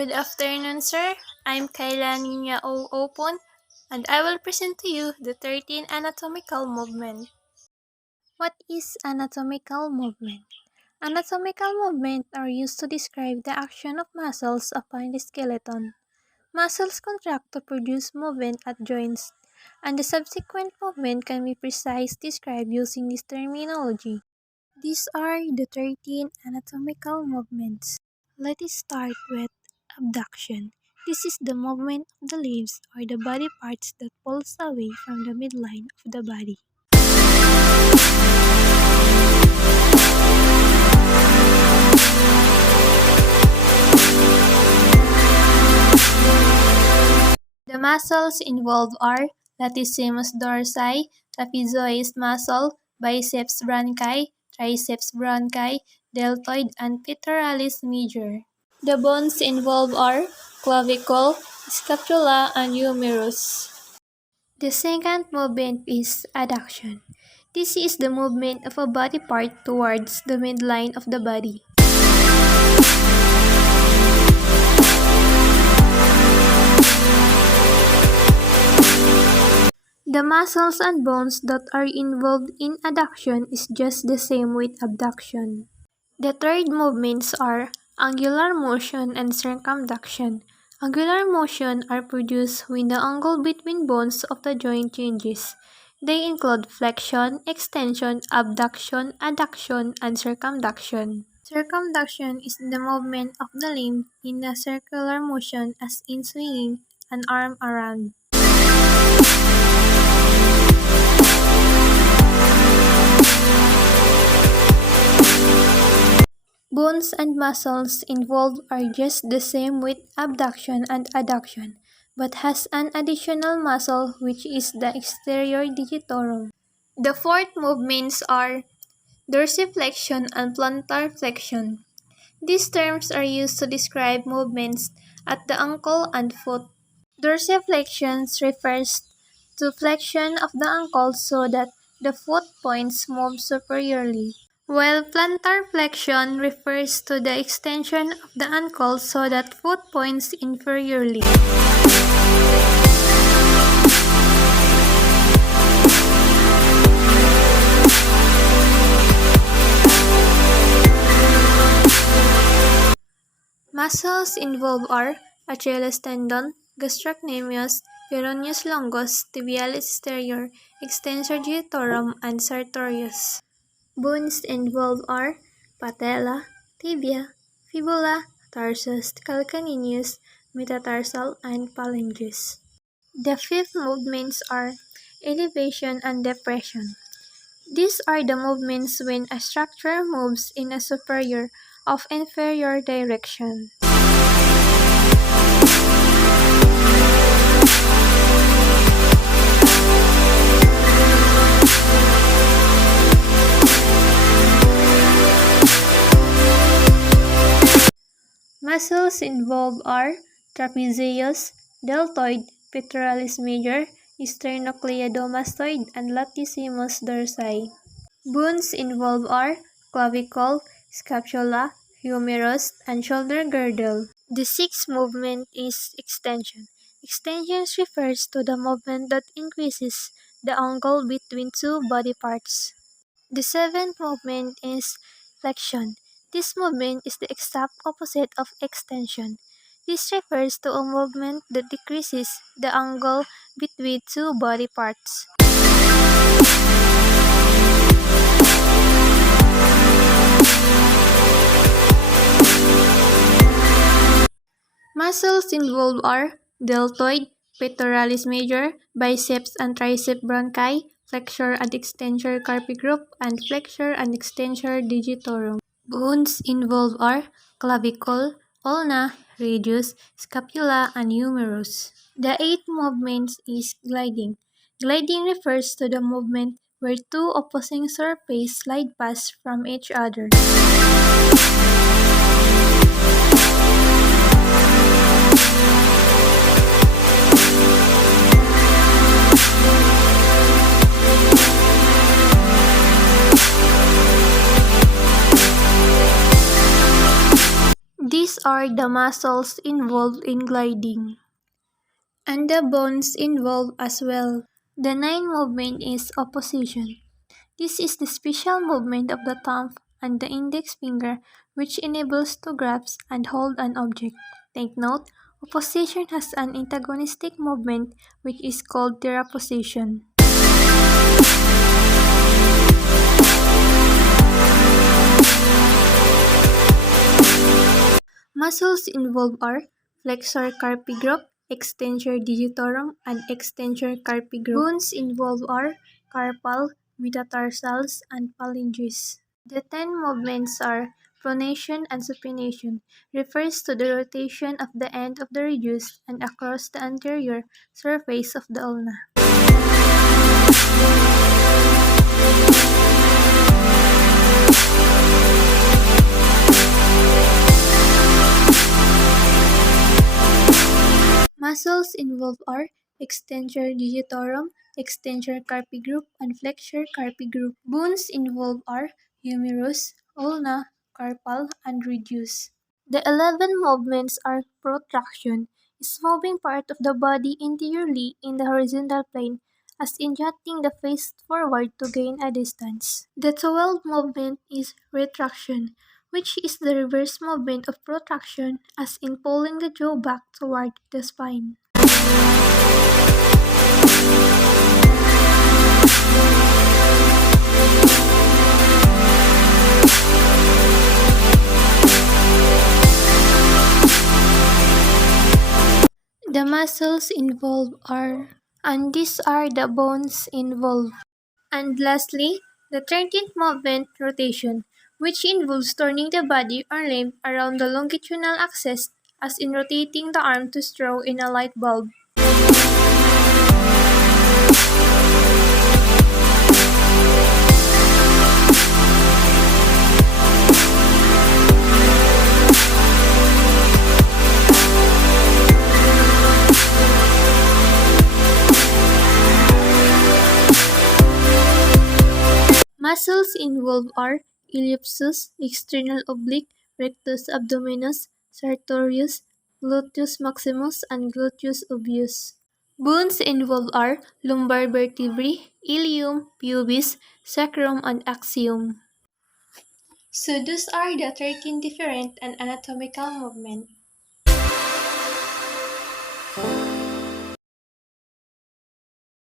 Good afternoon, sir. I'm Kayla Nina Opon, and I will present to you the 13 anatomical movement. What is anatomical movement? Anatomical movement are used to describe the action of muscles upon the skeleton. Muscles contract to produce movement at joints, and the subsequent movement can be precisely described using this terminology. These are the 13 anatomical movements. Let us start with abduction. This is the movement of the limbs or the body parts that pulls away from the midline of the body. The muscles involved are latissimus dorsi, trapezoid muscle, biceps brachii, triceps brachii, deltoid, and pectoralis major. The bones involved are clavicle, scapula, and humerus. The second movement is adduction. This is the movement of a body part towards the midline of the body. The muscles and bones that are involved in adduction is just the same with abduction. The third movements are angular motion and circumduction. Angular motion are produced when the angle between bones of the joint changes. They include flexion, extension, abduction, adduction, and circumduction. Circumduction is the movement of the limb in a circular motion as in swinging an arm around. Bones and muscles involved are just the same with abduction and adduction, but has an additional muscle which is the exterior digitorum. The fourth movements are dorsiflexion and plantar flexion. These terms are used to describe movements at the ankle and foot. Dorsiflexion refers to flexion of the ankle so that the foot points move superiorly, while plantar flexion refers to the extension of the ankle so that foot points inferiorly. Muscles involved are Achilles tendon, gastrocnemius, peroneus longus, tibialis posterior, extensor digitorum, and sartorius. Bones involved are patella, tibia, fibula, tarsus, calcaneus, metatarsal, and phalanges. The fifth movements are elevation and depression. These are the movements when a structure moves in a superior of inferior direction. Muscles involved are trapezius, deltoid, pectoralis major, sternocleidomastoid, and latissimus dorsi. Bones involved are clavicle, scapula, humerus, and shoulder girdle. The sixth movement is extension. Extension refers to the movement that increases the angle between two body parts. The seventh movement is flexion. This movement is the exact opposite of extension. This refers to a movement that decreases the angle between two body parts. Muscles involved are deltoid, pectoralis major, biceps and triceps brachii, flexor and extensor carpi group, and flexor and extensor digitorum. Bones involved are clavicle, ulna, radius, scapula, and humerus. The eighth movement is gliding. Gliding refers to the movement where two opposing surfaces slide past from each other. These are the muscles involved in gliding. And the bones involved as well. The ninth movement is opposition. This is the special movement of the thumb and the index finger which enables to grasp and hold an object. Take note, opposition has an antagonistic movement which is called terraposition. Muscles involved are flexor carpi group, extensor digitorum, and extensor carpi group. Bones involved are carpal, metatarsals, and phalanges. The 10 movements are pronation and supination, refers to the rotation of the end of the reduced and across the anterior surface of the ulna. Muscles involved are extensor digitorum, extensor carpi group, and flexor carpi group. Bones involved are humerus, ulna, carpal, and reduce. The 11 movements are protraction, is moving part of the body interiorly in the horizontal plane, as in jutting the face forward to gain a distance. The 12th movement is retraction, which is the reverse movement of protraction, as in pulling the jaw back toward the spine. The muscles involved are, and these are the bones involved. And lastly, the 13th movement, rotation, which involves turning the body or limb around the longitudinal axis, as in rotating the arm to throw in a light bulb. Muscles involved are iliopsoas, external oblique, rectus abdominis, sartorius, gluteus maximus, and gluteus obvious. Bones involved are lumbar vertebrae, ilium, pubis, sacrum, and axium. So those are the 13 different and anatomical movements.